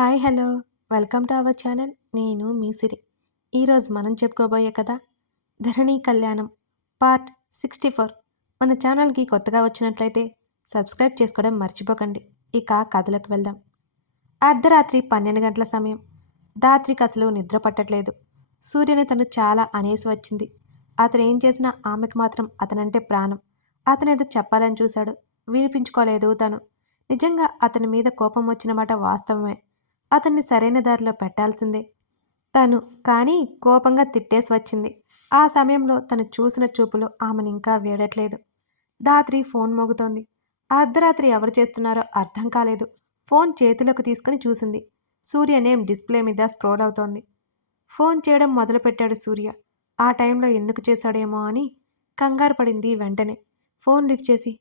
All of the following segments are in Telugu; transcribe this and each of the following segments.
Hi hello. Welcome to our channel. నేను మీ సిరి. ఈరోజు మనం చెప్పుకోబోయే కథ ధరణి కళ్యాణం పార్ట్ సిక్స్టీ ఫోర్. మన ఛానల్కి కొత్తగా వచ్చినట్లయితే సబ్స్క్రైబ్ చేసుకోవడం మర్చిపోకండి. ఇక కథలకు వెళ్దాం. అర్ధరాత్రి పన్నెండు గంటల సమయం. దాత్రికి అసలు నిద్ర పట్టట్లేదు. సూర్యుని తను చాలా అనేసి వచ్చింది. అతను ఏం చేసినా ఆమెకు మాత్రం అతనంటే ప్రాణం. అతను ఏదో చెప్పాలని చూశాడు. వినిపించుకోలేదు తను. నిజంగా అతని మీద కోపం వచ్చిన మాట వాస్తవమే. అతన్ని సరైన దారిలో పెట్టాల్సిందే. తను కానీ కోపంగా తిట్టేసి వచ్చింది. ఆ సమయంలో తను చూసిన చూపులు ఆమెను ఇంకా వేడట్లేదు. దాత్రి ఫోన్ మోగుతోంది. అర్ధరాత్రి ఎవరు చేస్తున్నారో అర్థం కాలేదు. ఫోన్ చేతిలోకి తీసుకుని చూసింది. సూర్య నేమ్ డిస్ప్లే మీద స్క్రోల్ అవుతోంది. ఫోన్ చేయడం మొదలుపెట్టాడు సూర్య. ఆ టైంలో ఎందుకు చేశాడేమో అని కంగారు పడింది వెంటనే. ఫోన్ లిఫ్ట్ చేసి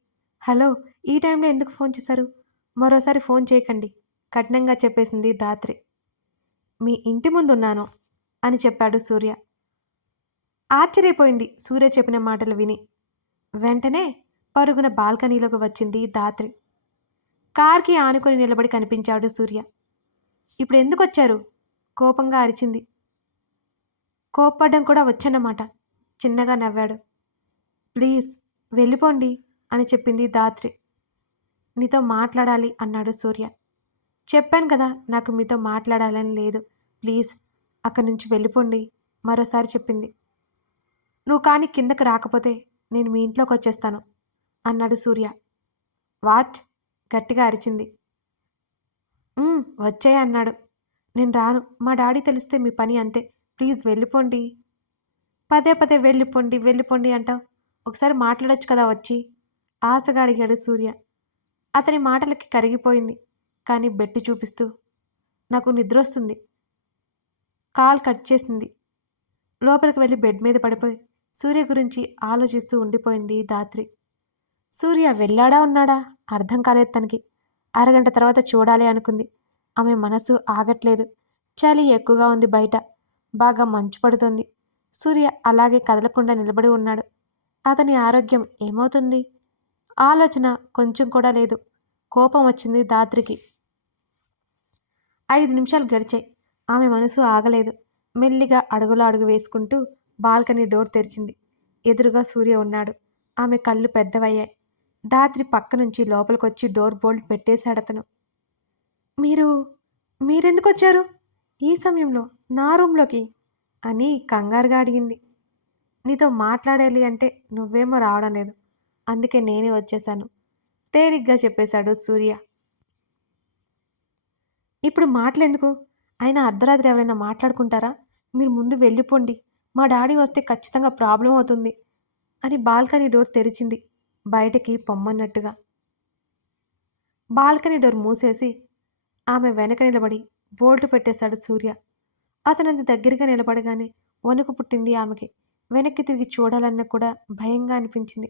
హలో ఈ టైంలో ఎందుకు ఫోన్ చేశారు? మరోసారి ఫోన్ చేయకండి. కఠినంగా చెప్పేసింది దాత్రి మీ ఇంటి ముందున్నాను అని చెప్పాడు సూర్య. ఆశ్చర్యపోయింది సూర్య చెప్పిన మాటలు విని. వెంటనే పరుగున బాల్కనీలోకి వచ్చింది దాత్రి కార్కి ఆనుకొని నిలబడి కనిపించాడు సూర్య. ఇప్పుడు ఎందుకు వచ్చారు కోపంగా అరిచింది. కోప్పడ్డం కూడా వచ్చన్నమాట చిన్నగా నవ్వాడు. ప్లీజ్ వెళ్ళిపోండి అని చెప్పింది దాత్రి నీతో మాట్లాడాలి అన్నాడు సూర్య. చెప్పాను కదా నాకు మీతో మాట్లాడాలని లేదు. ప్లీజ్ అక్కడి నుంచి వెళ్ళిపోండి మరోసారి చెప్పింది. నువ్వు కానీ కిందకి రాకపోతే నేను మీ ఇంట్లోకి వచ్చేస్తాను అన్నాడు సూర్య. వాట్? గట్టిగా అరిచింది. వచ్చాయి అన్నాడు. నేను రాను మా డాడీ తెలిస్తే మీ పని అంతే. ప్లీజ్ వెళ్ళిపోండి. పదే పదే వెళ్ళిపోండి వెళ్ళిపోండి అంటావు. ఒకసారి మాట్లాడొచ్చు కదా వచ్చి? ఆశగా అడిగాడు సూర్య. అతని మాటలకి కరిగిపోయింది. కానీ బెట్టి చూపిస్తూ నాకు నిద్ర వస్తుంది కాల్ కట్ చేసింది. లోపలికి వెళ్ళి బెడ్ మీద పడిపోయి సూర్య గురించి ఆలోచిస్తూ ఉండిపోయింది దాత్రి సూర్య వెళ్ళాడా ఉన్నాడా? అర్థం కాలేదు తనకి. అరగంట తర్వాత చూడాలి అనుకుంది. ఆమె మనసు ఆగట్లేదు. చలి ఎక్కువగా ఉంది బయట. బాగా మంచు పడుతుంది. సూర్య అలాగే కదలకుండా నిలబడి ఉన్నాడు. అతని ఆరోగ్యం ఏమవుతుంది? ఆలోచన కొంచెం కూడా లేదు. కోపం వచ్చింది దాత్రికి ఐదు నిమిషాలు గడిచాయి. ఆమె మనసు ఆగలేదు. మెల్లిగా అడుగులో అడుగు వేసుకుంటూ బాల్కనీ డోర్ తెరిచింది. ఎదురుగా సూర్య ఉన్నాడు. ఆమె కళ్ళు పెద్దవయ్యాయి. దాత్రి పక్క నుంచి లోపలికొచ్చి డోర్ బోల్ట్ పెట్టేశాడు అతను. మీరు మీరెందుకు వచ్చారు? ఈ సమయంలో నా రూంలోకి అని కంగారుగా అడిగింది. నీతో మాట్లాడాలి అంటే నువ్వేమో రావడం లేదు. అందుకే నేనే వచ్చేసాను తేలిగ్గా చెప్పేశాడు సూర్య. ఇప్పుడు మాటలెందుకు? అయినా అర్ధరాత్రి ఎవరైనా మాట్లాడుకుంటారా? మీరు ముందు వెళ్ళిపోండి. మా డాడీ వస్తే ఖచ్చితంగా ప్రాబ్లం అవుతుంది అని బాల్కనీ డోర్ తెరిచింది బయటకి పొమ్మన్నట్టుగా. బాల్కనీ డోర్ మూసేసి ఆమె వెనక నిలబడి బోల్టు పెట్టేశాడు సూర్య. అతనంత దగ్గరగా నిలబడగానే వణుకు పుట్టింది ఆమెకి. వెనక్కి తిరిగి చూడాలన్న కూడా భయంగా అనిపించింది.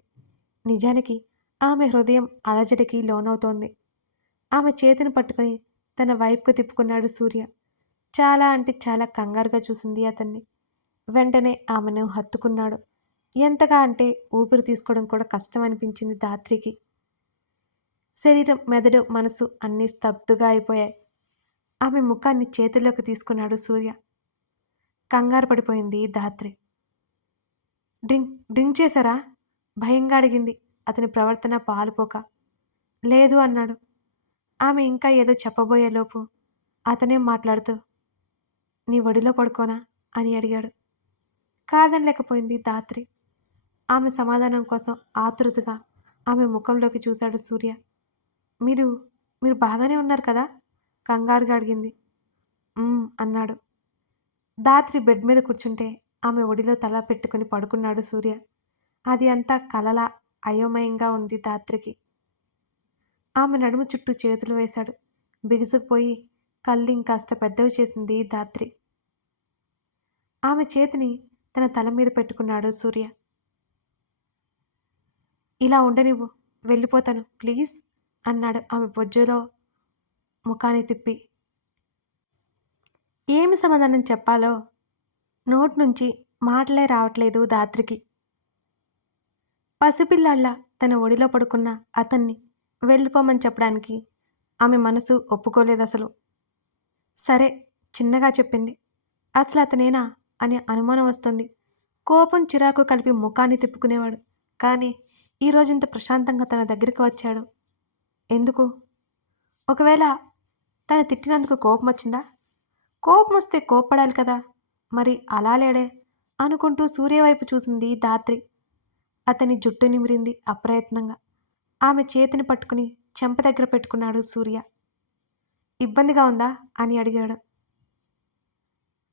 నిజానికి ఆమె హృదయం అలజడికి లోనవుతోంది. ఆమె చేతిని పట్టుకొని తన వైపుకు తిప్పుకున్నాడు సూర్య. చాలా అంటే చాలా కంగారుగా చూసింది అతన్ని. వెంటనే ఆమెను హత్తుకున్నాడు. ఎంతగా అంటే ఊపిరి తీసుకోవడం కూడా కష్టం అనిపించింది దాత్రికి శరీరం మెదడు మనసు అన్నీ స్తబ్దుగా అయిపోయాయి. ఆమె ముఖాన్ని చేతిలోకి తీసుకున్నాడు సూర్య. కంగారు పడిపోయింది దాత్రి డ్రింక్ డ్రింక్ చేశారా? భయంగా అడిగింది. అతని ప్రవర్తన పాలుపోక. లేదు అన్నాడు. ఆమె ఇంకా ఏదో చెప్పబోయేలోపు అతనే మాట్లాడుతూ నీ ఒడిలో పడుకోనా? అని అడిగాడు. కాదనలేకపోయింది దాత్రి. ఆమె సమాధానం కోసం ఆతృతగా ఆమె ముఖంలోకి చూశాడు సూర్య. మీరు మీరు బాగానే ఉన్నారు కదా? కంగారుగా అడిగింది. అన్నాడు. దాత్రి బెడ్ మీద కూర్చుంటే ఆమె ఒడిలో తల పెట్టుకుని పడుకున్నాడు సూర్య. అది అంతా కలలా అయోమయంగా ఉంది దాత్రికి. ఆమె నడుము చుట్టూ చేతులు వేశాడు. బిగుసుకుపోయి కళ్ళు ఇంకాస్త పెద్దవి చేసింది దాత్రి ఆమె చేతిని తన తల మీద పెట్టుకున్నాడు సూర్య. ఇలా ఉండనివ్వు వెళ్ళిపోతాను ప్లీజ్ అన్నాడు ఆమె బొజ్జులో ముఖాన్ని తిప్పి. ఏమి సమాధానం చెప్పాలో నోటి నుంచి మాటలే రావట్లేదు దాత్రికి పసిపిల్లాళ్ళ తన ఒడిలో పడుకున్న అతన్ని వెళ్ళిపోమని చెప్పడానికి ఆమె మనసు ఒప్పుకోలేదు అసలు. సరే చిన్నగా చెప్పింది. అసలు అతనేనా అని అనుమానం వస్తుంది. కోపం చిరాకు కలిపి ముఖాన్ని తిప్పుకునేవాడు. కానీ ఈరోజు ఇంత ప్రశాంతంగా తన దగ్గరికి వచ్చాడు. ఎందుకు? ఒకవేళ తను తిట్టినందుకు కోపం వచ్చిందా? కోపం వస్తే కోప్పడాలి కదా. మరి అలా లేడే అనుకుంటూ సూర్యవైపు చూసింది దాత్రి అతని జుట్టు నిమిరింది అప్రయత్నంగా. ఆమె చేతిని పట్టుకుని చెంప దగ్గర పెట్టుకున్నాడు సూర్య. ఇబ్బందిగా ఉందా? అని అడిగాడు.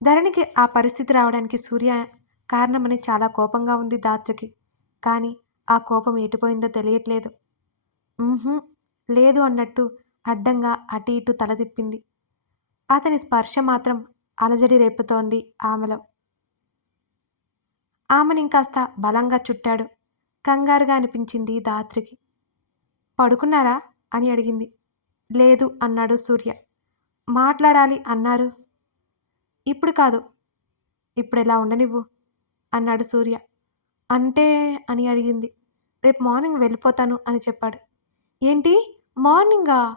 ధరణికి ఆ పరిస్థితి రావడానికి సూర్య కారణమని చాలా కోపంగా ఉంది దాత్రికి. కానీ ఆ కోపం ఎటుపోయిందో తెలియట్లేదు. లేదు అన్నట్టు అడ్డంగా అటు ఇటు తల తిప్పింది. అతని స్పర్శ మాత్రం అలజడి రేపుతోంది ఆమెలో. ఆమెని కాస్త బలంగా చుట్టాడు. కంగారుగా అనిపించింది దాత్రికి. పడుకున్నారా? అని అడిగింది. లేదు అన్నాడు సూర్య. మాట్లాడాలి అన్నారు. ఇప్పుడు కాదు. ఇప్పుడు ఎలా ఉండనివ్వు? అన్నాడు సూర్య. అంటే? అని అడిగింది. రేపు మార్నింగ్ వెళ్ళిపోతాను అని చెప్పాడు. ఏంటి? మార్నింగా?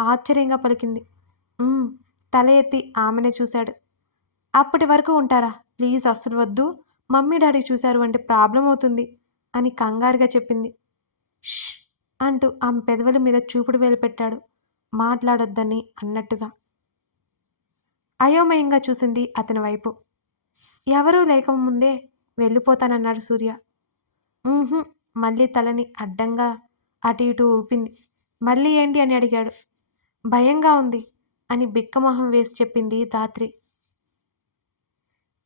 ఆశ్చర్యంగా పలికింది. తల ఎత్తి ఆమెనే చూశాడు. అప్పటి వరకు ఉంటారా? ప్లీజ్ అస్సలు వద్దు. మమ్మీ డాడీ చూశారు అంటే ప్రాబ్లం అవుతుంది అని కంగారుగా చెప్పింది. ష్! అంటూ ఆమె పెదవుల మీద చూపుడు వేలు పెట్టాడు మాట్లాడొద్దని అన్నట్టుగా. అయోమయంగా చూసింది అతని వైపు. ఎవరూ లేకముందే వెళ్ళిపోతానన్నాడు సూర్య. మళ్ళీ తలని అడ్డంగా అటు ఇటు ఊపింది. మళ్ళీ ఏంటి అని అడిగాడు. భయంగా ఉంది అని బిక్కమొహం వేసి చెప్పింది దాత్రి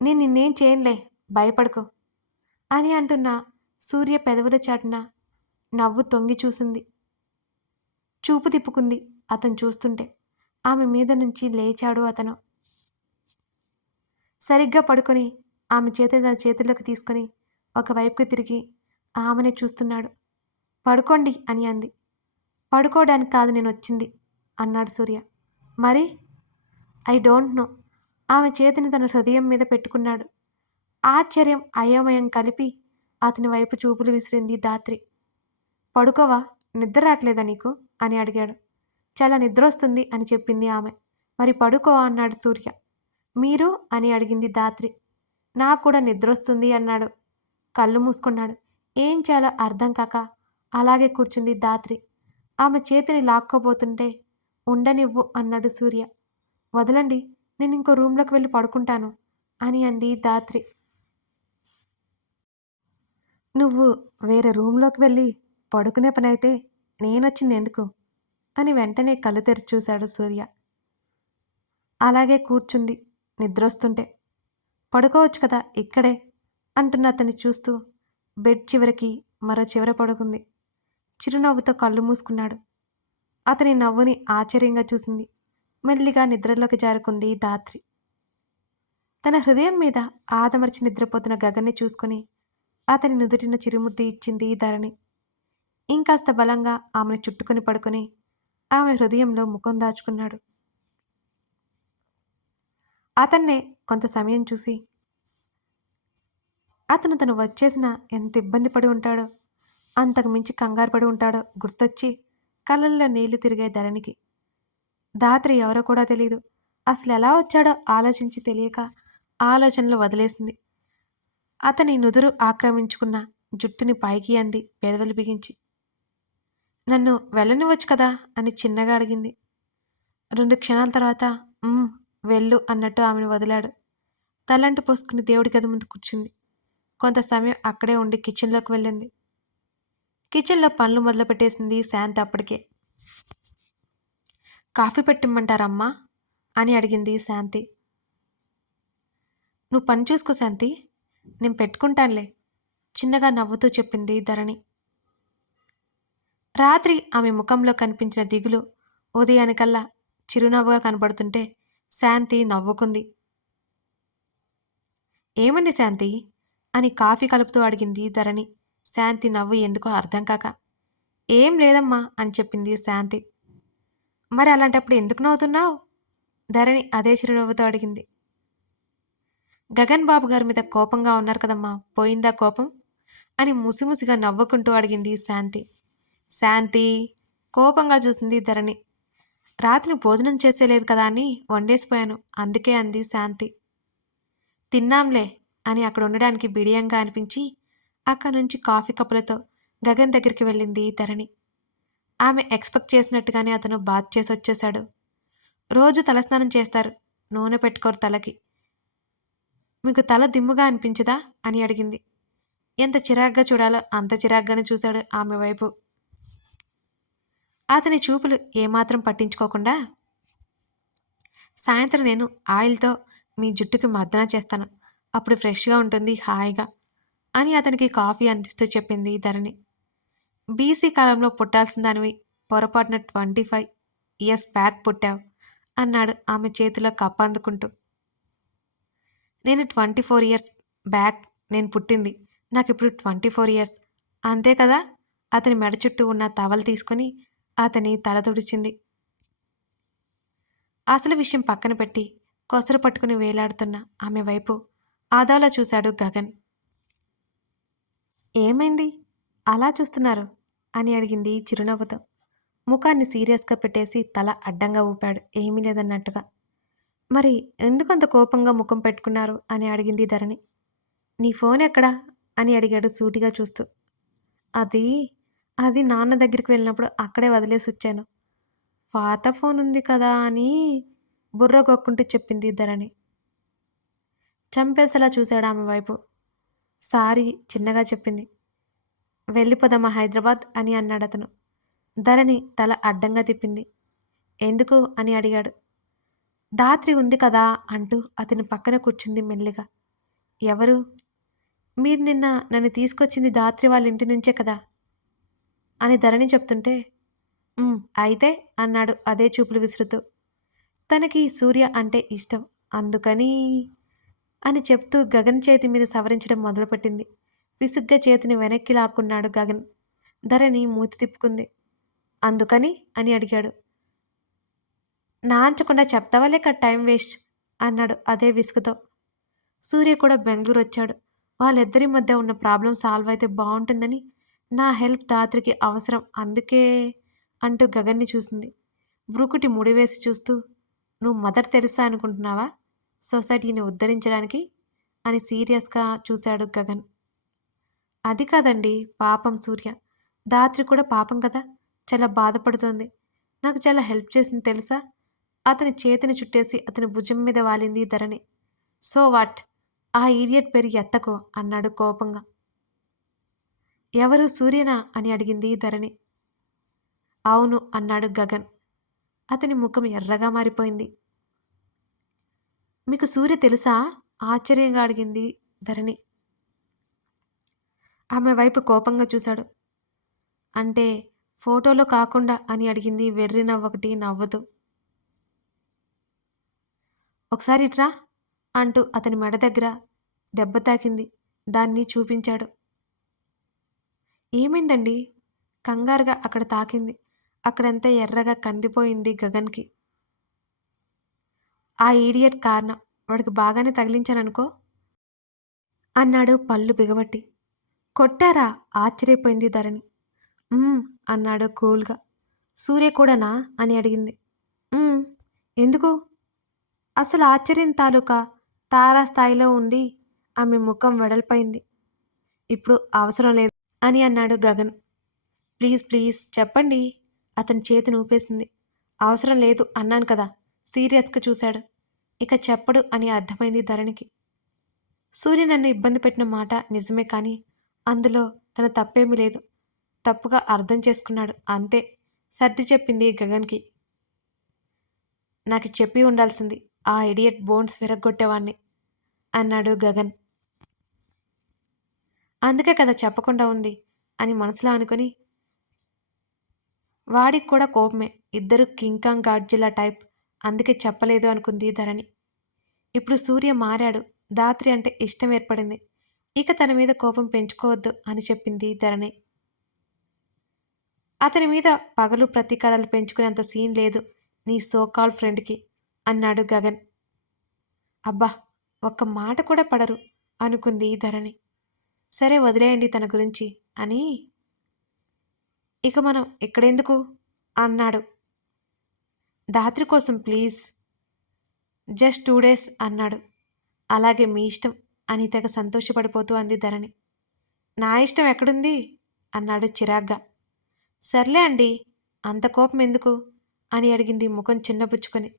నేను నిన్నేం చేయనులే భయపడుకో అని అంటున్న సూర్య పెదవుల చాటున నవ్వు తొంగి చూసింది. చూపు తిప్పుకుంది అతను చూస్తుంటే. ఆమె మీద నుంచి లేచాడు అతను. సరిగ్గా పడుకొని ఆమె చేతి తన చేతుల్లోకి తీసుకొని ఒకవైపుకి తిరిగి ఆమెనే చూస్తున్నాడు. పడుకోండి అని అంది. పడుకోవడానికి కాదు నేను వచ్చింది అన్నాడు సూర్య. మరి? ఐ డోంట్ నో ఆమె చేతిని తన హృదయం మీద పెట్టుకున్నాడు. ఆశ్చర్యం అయోమయం కలిపి అతని వైపు చూపులు విసిరింది దాత్రి పడుకోవా? నిద్ర రావట్లేదా నీకు? అని అడిగాడు. చాలా నిద్ర వస్తుంది అని చెప్పింది ఆమె. మరి పడుకో అన్నాడు సూర్య. మీరు? అని అడిగింది దాత్రి. నాకు కూడా నిద్ర వస్తుంది అన్నాడు. కళ్ళు మూసుకున్నాడు. ఏం చేయాలో అర్థం కాక అలాగే కూర్చుంది దాత్రి. ఆమె చేతిని లాక్కోబోతుంటే ఉండనివ్వు అన్నాడు సూర్య. వదలండి నేను ఇంకో రూమ్లోకి వెళ్ళి పడుకుంటాను అని అంది దాత్రి. నువ్వు వేరే రూమ్లోకి వెళ్ళి పడుకునే పనైతే నేనొచ్చింది ఎందుకు? అని వెంటనే కళ్ళు తెరిచి చూశాడు సూర్య. అలాగే కూర్చుంది నిద్రొస్తుంటే. పడుకోవచ్చు కదా ఇక్కడే అంటున్న అతన్ని చూస్తూ బెడ్ చివరికి మరో చివర పడుకుంది. చిరునవ్వుతో కళ్ళు మూసుకున్నాడు. అతని నవ్వుని ఆశ్చర్యంగా చూసింది. మెల్లిగా నిద్రలోకి జారుకుంది దాత్రి తన హృదయం మీద ఆదమర్చి నిద్రపోతున్న గగన్ని చూసుకొని అతని నుదుటిన చిరుముద్ది ఇచ్చింది ధరణి. ఇంకాస్త బలంగా ఆమెను చుట్టుకుని పడుకొని ఆమె హృదయంలో ముఖం దాచుకున్నాడు. అతన్నే కొంత సమయం చూసి అతను తను వచ్చేసిన ఎంత ఇబ్బంది పడి ఉంటాడో అంతకు మించి కంగారు పడి ఉంటాడో గుర్తొచ్చి కళ్ళల్లో నీళ్ళు తిరిగే ధరణికి. దాత్రి ఎవరో కూడా తెలియదు అసలు ఎలా వచ్చాడో ఆలోచించి తెలియక ఆలోచనలు వదిలేసింది. అతని నుదురు ఆక్రమించుకున్న జుట్టుని పైకి అంది పెదవులు బిగించి. నన్ను వెళ్ళనివచ్చు కదా? అని చిన్నగా అడిగింది. రెండు క్షణాల తర్వాత వెళ్ళు అన్నట్టు ఆమెను వదిలాడు. తలంటు పోసుకుని దేవుడి గది ముందు కూర్చుంది. కొంత సమయం అక్కడే ఉండి కిచెన్లోకి వెళ్ళింది. కిచెన్లో పనులు మొదలుపెట్టేసింది శాంతి అప్పటికే. కాఫీ పెట్టిమ్మంటారమ్మా అని అడిగింది శాంతి. నువ్వు పని చూసుకో శాంతి నేను పెట్టుకుంటానులే చిన్నగా నవ్వుతూ చెప్పింది ధరణి. రాత్రి ఆమె ముఖంలో కనిపించిన దిగులు ఉదయానికల్లా చిరునవ్వుగా కనబడుతుంటే శాంతి నవ్వుకుంది. ఏమంది శాంతి అని కాఫీ కలుపుతూ అడిగింది ధరణి. శాంతి నవ్వు ఎందుకో అర్థం కాక. ఏం లేదమ్మా అని చెప్పింది శాంతి. మరి అలాంటప్పుడు ఎందుకు నవ్వుతున్నావు ధరణి అదే చిరునవ్వుతో అడిగింది. గగన్ బాబు గారి మీద కోపంగా ఉన్నారు కదమ్మా. పోయిందా కోపం అని ముసిముసిగా నవ్వుకుంటూ అడిగింది శాంతి. శాంతి కోపంగా చూసింది ధరణి. రాత్రి భోజనం చేసేలేదు కదా అని వండేసిపోయాను. అందుకే అంది శాంతి. తిన్నాంలే అని అక్కడ ఉండడానికి బిడియంగా అనిపించి అక్కడి నుంచి కాఫీ కప్పులతో గగన్ దగ్గరికి వెళ్ళింది ధరణి. ఆమె ఎక్స్పెక్ట్ చేసినట్టుగానే అతను బాత్ చేసి వచ్చేశాడు. రోజు తలస్నానం చేస్తారు. నూనె పెట్టుకోరు తలకి. మీకు తల దిమ్ముగా అనిపించదా? అని అడిగింది. ఎంత చిరాగ్గా చూడాలో అంత చిరాగ్గానే చూశాడు ఆమె వైపు. అతని చూపులు ఏమాత్రం పట్టించుకోకుండా సాయంత్రం నేను ఆయిల్తో మీ జుట్టుకి మర్దన చేస్తాను. అప్పుడు ఫ్రెష్గా ఉంటుంది హాయిగా అని అతనికి కాఫీ అందిస్తూ చెప్పింది ధరణి. బీసీ కాలంలో పుట్టాల్సిన దానివి పొరపాటున ట్వంటీ ఫైవ్ ఇయర్స్ బ్యాక్ పుట్టావు అన్నాడు ఆమె చేతిలో కప్ప అందుకుంటూ. నేను ట్వంటీ ఫోర్ ఇయర్స్ బ్యాక్ నేను పుట్టింది. నాకు ఇప్పుడు ట్వంటీ ఫోర్ ఇయర్స్. అంతే కదా? అతని మెడ చుట్టూ ఉన్న తవలు తీసుకొని అతని తల తుడిచింది. అసలు విషయం పక్కన పెట్టి కొసరు పట్టుకుని వేలాడుతున్న ఆమె వైపు ఆదాలో చూశాడు గగన్. ఏమైంది? అలా చూస్తున్నారు? అని అడిగింది చిరునవ్వుతో. ముఖాన్ని సీరియస్గా పెట్టేసి తల అడ్డంగా ఊపాడు. ఏమీ లేదన్నట్టుగా. మరి ఎందుకంత కోపంగా ముఖం పెట్టుకున్నారు? అని అడిగింది ధరణి. నీ ఫోన్ ఎక్కడా? అని అడిగాడు సూటిగా చూస్తూ. అది అది నాన్న దగ్గరికి వెళ్ళినప్పుడు అక్కడే వదిలేసి వచ్చాను. పాత ఫోన్ ఉంది కదా అని బుర్ర గొక్కుంటూ చెప్పింది ధరణి చంపేసేలా చూశాడు ఆమె వైపు. సారీ చిన్నగా చెప్పింది. వెళ్ళిపోదామా హైదరాబాద్ అని అన్నాడు అతను. ధరణి తల అడ్డంగా తిప్పింది. ఎందుకు అని అడిగాడు. దాత్రి ఉంది కదా అంటూ అతని పక్కన కూర్చుంది మెల్లిగా. ఎవరు? మీరు నిన్న నన్ను తీసుకొచ్చింది దాత్రి వాళ్ళ ఇంటి నుంచే కదా. అని ధరణి చెప్తుంటే అయితే అన్నాడు అదే చూపులు విసురుతూ. తనకి సూర్య అంటే ఇష్టం అందుకని అని చెప్తూ గగన్ చేతి మీద సవరించడం మొదలుపెట్టింది. విసుగ్గా చేతిని వెనక్కి లాక్కున్నాడు గగన్. ధరణి మూతి తిప్పుకుంది. అందుకని? అని అడిగాడు. నాంచకుండా చెప్తావా లేక టైం వేస్ట్? అన్నాడు అదే విసుగుతో. సూర్య కూడా బెంగళూరు వచ్చాడు వాళ్ళిద్దరి మధ్య ఉన్న ప్రాబ్లం సాల్వ్ అయితే బాగుంటుందని నా హెల్ప్ దాత్రికి అవసరం అందుకే అంటూ గగన్ని చూసింది. బ్రూకుటి ముడివేసి చూస్తూ నువ్వు మదర్ తెరిసా అనుకుంటున్నావా? సొసైటీని ఉద్ధరించడానికి? అని సీరియస్గా చూశాడు గగన్. అది కాదండి పాపం సూర్య. దాత్రి కూడా పాపం కదా? చాలా బాధపడుతోంది. నాకు చాలా హెల్ప్ చేసింది తెలుసా? అతని చేతిని చుట్టేసి అతని భుజం మీద వాలింది ధరణి. So what? ఆ ఈడియట్ పేరు ఎత్తకో అన్నాడు కోపంగా. ఎవరు సూర్యనా? అని అడిగింది ధరణి. అవును అన్నాడు గగన్. అతని ముఖం ఎర్రగా మారిపోయింది. మీకు సూర్య తెలుసా? ఆశ్చర్యంగా అడిగింది ధరణి. ఆమె వైపు కోపంగా చూశాడు. అంటే ఫోటోలో కాకుండా అని అడిగింది వెర్రి నవ్వొకటి నవ్వుతూ. ఒకసారి ఇట్రా అంటూ అతని మెడ దగ్గర దెబ్బ తాకింది. దాన్ని చూపించాడు. ఏమైందండి? కంగారుగా అక్కడ తాకింది. అక్కడంతా ఎర్రగా కందిపోయింది గగన్కి. ఆ ఈడియట్ కారణం. వాడికి బాగానే తగిలించాననుకో? అన్నాడు పళ్ళు బిగబట్టి. కొట్టారా? ఆశ్చర్యపోయింది ధరణి. అన్నాడు కూల్గా. సూర్య కూడానా? అని అడిగింది. ఎందుకు? అసలు ఆశ్చర్యం తాలూకా? తారా స్థాయిలో ఉండి ఆమె ముఖం వెడల్పైంది. ఇప్పుడు అవసరం లేదు. అని అన్నాడు గగన్. ప్లీజ్ ప్లీజ్ చెప్పండి. అతని చేతిని ఊపేసింది అవసరం లేదు అన్నాను కదా. సీరియస్గా చూశాడు. ఇక చెప్పడు అని అర్థమైంది ధరణికి. సూర్య నన్ను ఇబ్బంది పెట్టిన మాట నిజమే కానీ అందులో తన తప్పేమీ లేదు. తప్పుగా అర్థం చేసుకున్నాడు. అంతే. సర్ది చెప్పింది గగన్కి. నాకు చెప్పి ఉండాల్సింది ఆ ఇడియట్ బోన్స్ విరగ్గొట్టేవాణ్ణి అన్నాడు గగన్. అందుకే కదా చెప్పకుండా ఉంది అని మనసులో అనుకుని వాడికి కూడా కోపమే. ఇద్దరు కింకాంగ్ గాడ్జిలా టైప్. అందుకే చెప్పలేదు అనుకుంది ధరణి. ఇప్పుడు సూర్య మారాడు. దాత్రి అంటే ఇష్టం ఏర్పడింది. ఇక తన మీద కోపం పెంచుకోవద్దు అని చెప్పింది ధరణి. అతని మీద పగలు ప్రతీకారాలు పెంచుకునేంత సీన్ లేదు నీ సోకాల్ ఫ్రెండ్కి అన్నాడు గగన్. అబ్బా ఒక్క మాట కూడా పడరు అనుకుంది ధరణి. సరే వదిలేయండి తన గురించి అని ఇక మనం ఎక్కడెందుకు అన్నాడు. దాత్రి కోసం ప్లీజ్ జస్ట్ టూ డేస్ అన్నాడు. అలాగే మీ ఇష్టం అని తెగ సంతోషపడిపోతూ అంది ధరణి. నా ఇష్టం ఎక్కడుంది? అన్నాడు చిరాగ్గా. సర్లే అండి అంత కోపం ఎందుకు? అని అడిగింది ముఖం చిన్నపుచ్చుకొని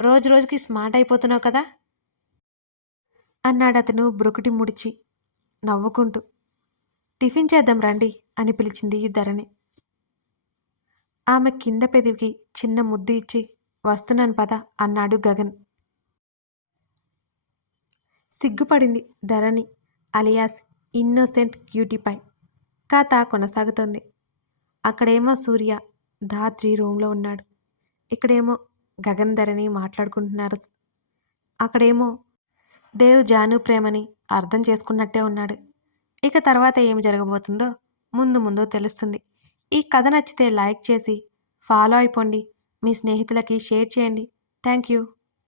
రోజు రోజుకి స్మార్ట్ అయిపోతున్నావు కదా? అన్నాడు అతను బ్రొకటి ముడిచి. నవ్వుకుంటూ టిఫిన్ చేద్దాం రండి అని పిలిచింది ధరణి. ఆమె కింద పెదివికి చిన్న ముద్దు ఇచ్చి వస్తున్నాను పద అన్నాడు గగన్. సిగ్గుపడింది ధరణి అలియాస్ ఇన్నోసెంట్ క్యూటీపై కథ కొనసాగుతోంది. అక్కడేమో సూర్య ధాత్రి రూమ్లో ఉన్నాడు. ఇక్కడేమో గగన్ ధరణి మాట్లాడుకుంటున్నారు. అక్కడేమో దేవ్ జాను ప్రేమని అర్థం చేసుకున్నట్టే ఉన్నాడు. ఇక తర్వాత ఏం జరగబోతుందో ముందు ముందు తెలుస్తుంది. ఈ కథ నచ్చితే లైక్ చేసి ఫాలో అయిపోండి. మీ స్నేహితులకి షేర్ చేయండి. Thank you.